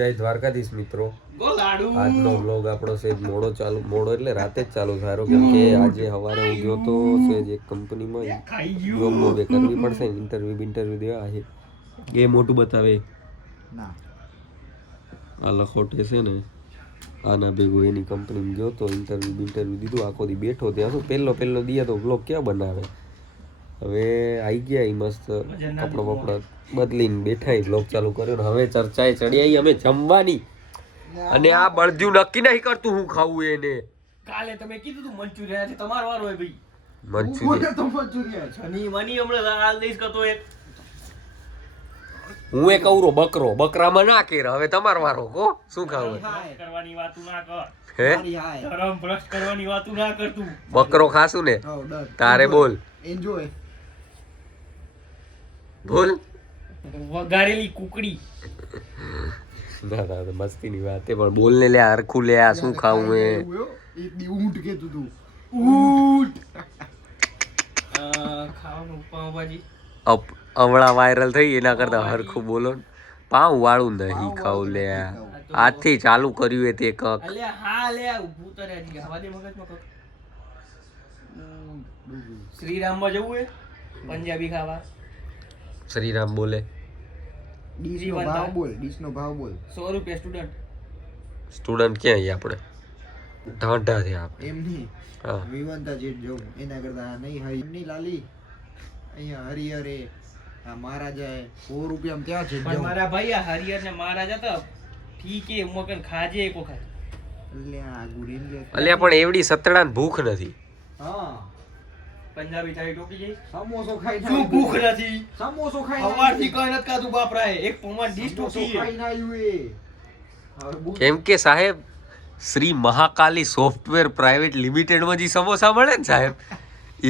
જય દ્વારકાધીશ મિત્રો, આજનો વ્લોગ આપણો સેજ મોડો એટલે રાતે જ ચાલુ થયો કેમ કે આજે સવારે હું ગયો તો સેજ એક કંપનીમાં જોબ મોબે કરવી પડશે, ઇન્ટરવ્યુ દેવા છે. એ મોટું બતાવે ના આ લખોટે છે ને આના ભેગું એની કંપનીમાં ગયો તો ઇન્ટરવ્યુ દીધું. આખો દી બેઠો ત્યાં શું પહેલો દિયા તો વ્લોગ ક્યાં બનાવે. હવે આવી ગયા એ મસ્ત કપડો બદલીને બેઠા વ્લોગ ચાલુ કર્યો ને હવે ચર્ચાએ ચડી આવી અમે જમવાની. અને આ બળદ્યું નક્કી નહીં કરતું હું ખાવું એને. કાલે તમે કીધું તું મંચુરિયન છે તમારો વારો હોય ભાઈ. મંચુરિયન છની મની હમણાં હાલ દઈશ કરતો એક હું એક કવરો બકરામાં ના કેર. હવે તમારો વારો કો શું ખાવું કરવાની વાતું ના કર. હે ધરમ ભ્રષ્ટ કરવાની વાતું ના કર તું. બકરો ખાશું ને તારે બોલ એન્જોય બોલ વઘારેલી કુકડી. ના મસ્તી ની વાત પણ બોલ ને લે હરખું લે આ શું ખાવું એ એક દી ઊંટ કેતું તું ઊંટ ખાવાનું પાવભાજી અવળા વાયરલ થઈ એના કરતા હરખું બોલો. પાઉં વાળું નહીં ખાવું લે આજથી ચાલુ કર્યું એ તે કક અલ્યા હા લે ઊભું તો રહેજી હવા દે મગજમાં કક. શ્રીરામમાં જવું હે પંજાબી ખાવા. શ્રીરામ બોલે ડીશ નો ભાવ બોલ 100 રૂપિયા સ્ટુડન્ટ ક્યાં આવીએ આપણે ઢાંઢા છે આપણે એમ નહીં હા વિવંતા જેટ જવું એના કરતા નહીં હરી એમની લાલી અહીંયા હરિહરે આ મહારાજા 100 રૂપિયામાં ત્યાં છે પણ મારા ભાઈ આ હરિહર ને મહારાજા તો ઠીક હે મકન ખાજે એક વખત. અલ્યા ગુરીન લે અલ્યા પણ એવડી સતડાને ભૂખ નથી. હા પંજાબી થાળી ટોકી જઈ સમોસો ખાઈ શું ભૂખ નથી સમોસો ખાઈ સવારથી કઈ નથી ખાધું બાપરાએ એક પૌવા ડીશ ટોકી ખાઈને આવ્યું એ કેમ કે સાહેબ શ્રી મહાકાલી સોફ્ટવેર પ્રાઇવેટ લિમિટેડમાં જે સમોસા મળે ને સાહેબ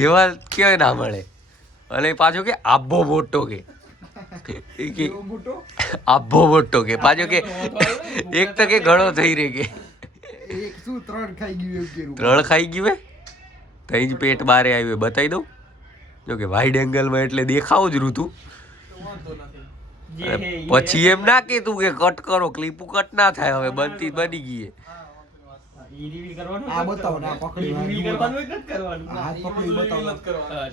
એવા ક્યાંય ના મળે. અને પાછો કે આભો મોટો કે આભો મોટો કે પાછો કે એક તો કે ઘણો થઈ રે કે એક શું 3 ખાઈ ગયું એમ કેરું 3 ખાઈ ગયું તઈ જ પેટ બારે આવ્યું બતાવી દઉં. જો કે વાઇડ એંગલમાં એટલે દેખાવું જ રૂતું. પછી એમ ના કે તું કે કટ કરો ક્લિપ કટ ના થાય હવે બની ગઈ આ બતાવો ના પકડી હાથ પકડી બતાવો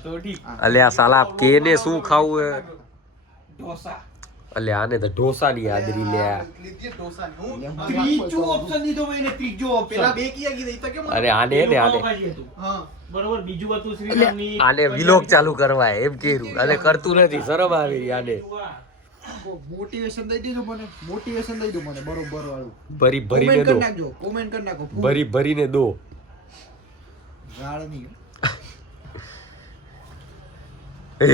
તો ઠીક. અલ્યા સાલા કેને શું ખાવું હે ઢોસા અલ્યા આને તો ઢોસા ની આદરી લે. ત્રીજો ઓપ્શન દીધો મેં ત્રીજો ઓપ્શન પેલા બે કીધા તો કેમ અરે આને ને આને હા બરોબર બીજું હતું શ્રીરામની આને વિલોગ ચાલુ કરવા એમ કેરું અને કરતું નથી શરમ આવી આને. મોટિવેશન દઈ દીધું મને બરોબર વાળું ભરીને દો કોમેન્ટ કરી નાખો ભરીને દો ગાળ નહીં એ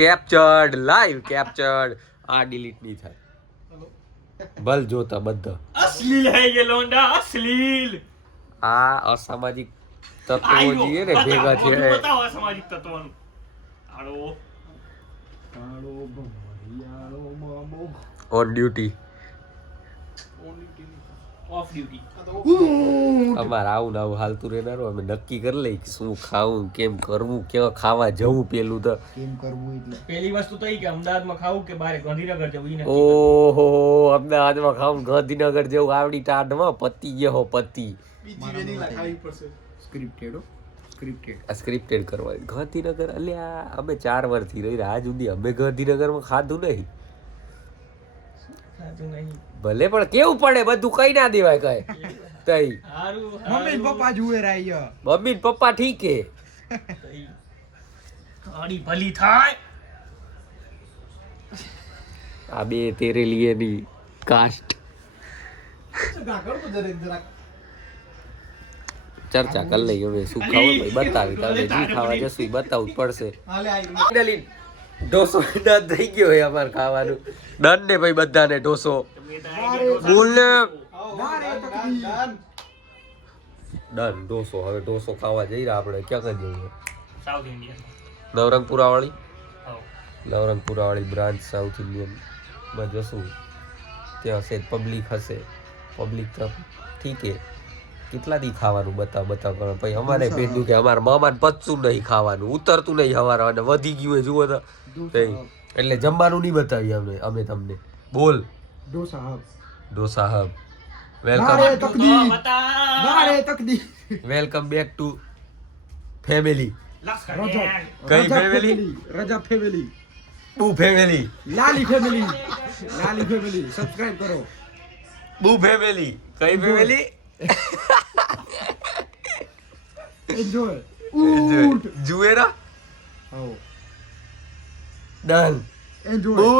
કેપ્ચર્ડ લાઈવ કેપ્ચર્ડ આ ડિલીટ નહીં થાય ભલ જોતા બધા અશ્લીલ હે ये लोंडा અશ્લીલ. આ અસામાજિક તત્વો જે ને ભેગા છે બતાવો સામાજિક તત્વોનું. On duty off duty. અમારે આવું ને આવું હાલતું રહેનારું અમે નક્કી કરી લઈ શું ખાવું કેમ કરવું કેવા ખાવા જવું પેલું તો કેમ કરવું એટલે પહેલી વસ્તુ તો એ કે અમદાવાદમાં ખાવું કે બહાર ગાંધીનગર જવું ઈ નક્કી. ઓહો અમદાવાદમાં ખાવું ગાંધીનગર જેવું આવડી ટાઢમાં પતી ગયો પતિ સ્ક્રિપ્ટેડ કરવા ગાંધીનગર. અલ્યા અમે 4 વર્ષથી રહી આજ સુધી અમે ગાંધીનગરમાં ખાધું નહીં. ભલે પણ કેવું પડે બધું કઈ ના દેવાય કઈ તઈ મમ્મી પપ્પા જુએ રાય મમ્મી પપ્પા ઠીક હે ગાડી ભલી થાય. આ બે તેરે લીએ ની કાસ્ટ ચર્ચા કરી લઈ હવે શું ખાવું ભાઈ બતાવી તમે જી ખાવા જશું બતાવવું જ પડશે. ઢોસો ડન થઈ ગયો હોય અમારે ખાવાનું ડન ને ભાઈ બધાને ઢોસો બોલ ને ડન ઢોસો. હવે ઢોસો ખાવા જઈ રહ્યા આપણે ક્યાં કઈ જઈએ સાઉથ ઇન્ડિયન નવરંગપુરા વાળી બ્રાન્ચ સાઉથ ઇન્ડિયન માં જશું. ત્યાં હશે પબ્લિક હશે પબ્લિક તો ઠીક હે કેટલા દી ખાવાનું બતાવ કરો પછી અમારે પેલું કે અમારા મામાને પચતું નહીં ખાવાનું ઉતરતું નહીં હવારે અને વધી ગયું હોય જુઓ તો એટલે જમવાનું નહીં બતાવીએ અમે તમને બોલ ઢોસા દો સાહબ નારે વેલકમ તકદીર બતા નારે તકદીર વેલકમ બેક ટુ ફેમિલી લશ્કર રજબ ગેંગ. કઈ રજબ family? રજબ ફેમિલી બુ ફેમિલી લાલી ફેમિલી સબસ્ક્રાઇબ કરો બુ ફેમિલી કઈ ફેમિલી એન્જોય ઊટ જુએરા આવો ડન એન્જોય બુ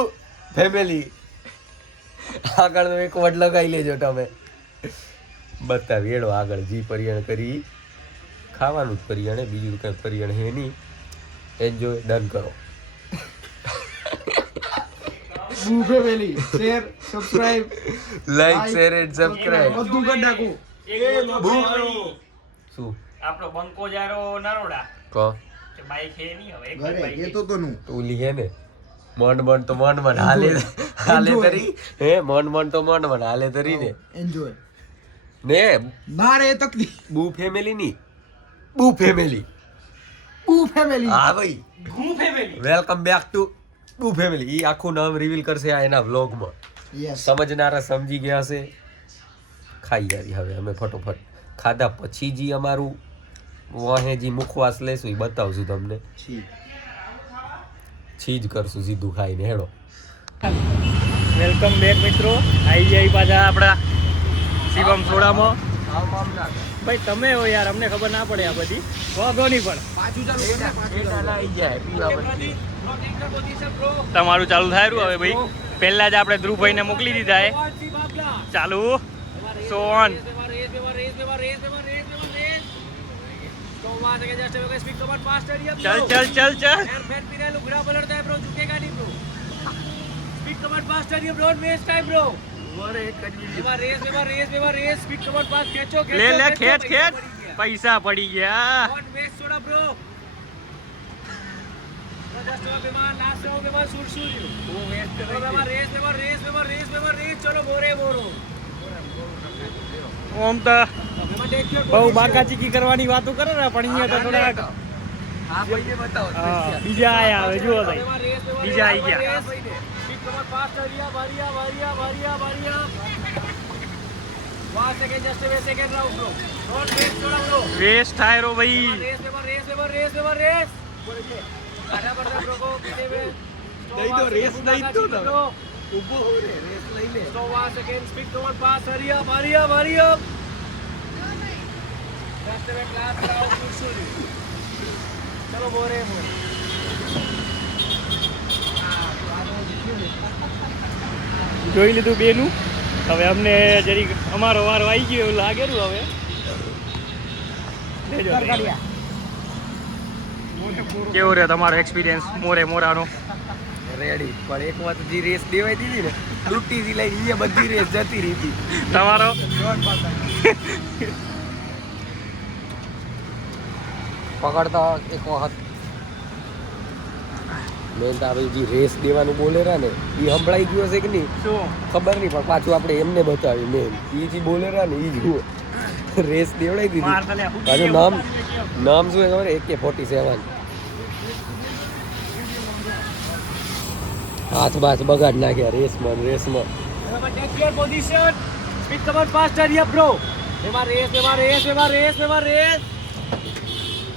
ફેમિલી આગળનો એક વર્ડ લગાવી લેજો તમે બતાવી એડો આગળ જી પરિયણ કરી ખાવાનું જ પરિયણ બીજું કઈ પરિયણ હે નહીં એન્જોય ડન કરો બુ family share subscribe like share and subscribe બધું કરી નાખો બુ શું આપણો બંકો જારો નરોડા કો કે બાઈક હે નહીં હવે એક જ ઘરે બાઈક હે. કેતો તો નું ઓલી હે ને મન તો મન હાલે હાલે Enjoy. તરી હે મન તો મન હાલે તરી ને એન્જોય ને નારે તકદીર બુ ફેમિલી ની બુ ફેમિલી બુ ફેમિલી હા ભાઈ હું ફેમિલી વેલકમ બેક ટુ બુ ફેમિલી ઈ આખું નામ રિવીલ કરશે આ એના વ્લોગમાં યસ સમજનારા સમજી ગયા હશે ખાઈ આવી હવે અમે ફટોફટ ખાધા પછી જી અમારું વાહે જી મુખવાસ લેશું એ બતાવશું તમને છી છીજ કરશું સીધું ખાઈને હેડો વેલકમ બેક મિત્રો આવી જાય પાછા આપણા શિવમ સોડામાં ભાઈ તમે હો યાર અમને ખબર ના પડે આ બધી વાંધો નહીં પણ પાછું ચાલુ કર ને, પાછું ચાલુ કર. તમારું ચાલુ થાય રહ્યું હવે ભાઈ પહેલા જ આપણે ધ્રુવભાઈને મોકલી દીધા હે ચાલુ સો ઓન चल चल चल चल ले ले खेच खेच पैसा पड़ी गया ઓમ તો બહુ બાકાચીકી કરવાની વાતો કરે ને પણ અહીંયા તો થોડા હા, બીજા આયા હવે જુઓ ભાઈ બીજા આવી ગયા વેસ્ટ થાય રો ભાઈ જોઈ લીધું બેનું હવે અમને જરીક અમારો વારો આવી ગયો એવું લાગેલું હવે લેજો ભાઈ. કેવો રહ્યો તમારો એક્સપિરિયન્સ મોરાનો રેડી પણ એક વાત જે રેસ દેવાઈ દીધી ને લૂંટી થી લઈને અહીંયા બધી રેસ જતી રહી હતી તમારો પકડતા એક વખત મેન તો આપણે જે રેસ દેવાનું બોલે રહ્યા ને એ સંભળાઈ ગયો છે કે નહીં શું ખબર નહીં પણ પાછું આપણે એમને બતાવી મેન એ જે બોલે રહ્યા ને એ જુઓ રેસ દેવડાવી માર દીધી તને પાછું નામ શું ખબર AK-47 હાથ બાથ બગાડ નાખ્યા રેસમાં Take your position. Speed come on faster, yeah, bro. Race.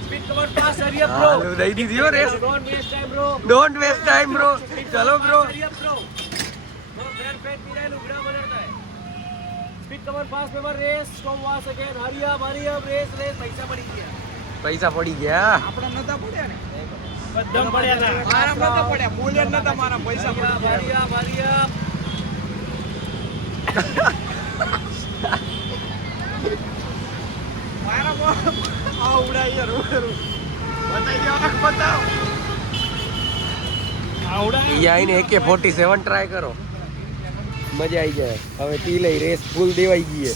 Speed come on faster, yeah, bro. દઈ દીધી હો રેસ Don't waste time, bro. Don't waste time bro ચલો bro Yeah, bro. No, friend, pira lugra banarta hai. Speed come on fast, race. Stop once again. Hurry up, race. पैसा पड़ी गया. પૈસા પડી ગયા આપણા નતા પડ્યા ને બધામ પડ્યા હતા. મારા નતા પડ્યા બોલ્યા નતા મારા પૈસા પડ્યા Hurry up. મારા આવડા યાર બતાઈ દો આંખ બતાવ આવડા ઈ આઈને AK-47 ટ્રાય કરો મજા આવી જાય હવે ટી લઈ રેસ ફૂલ દેવાઈ ગઈ છે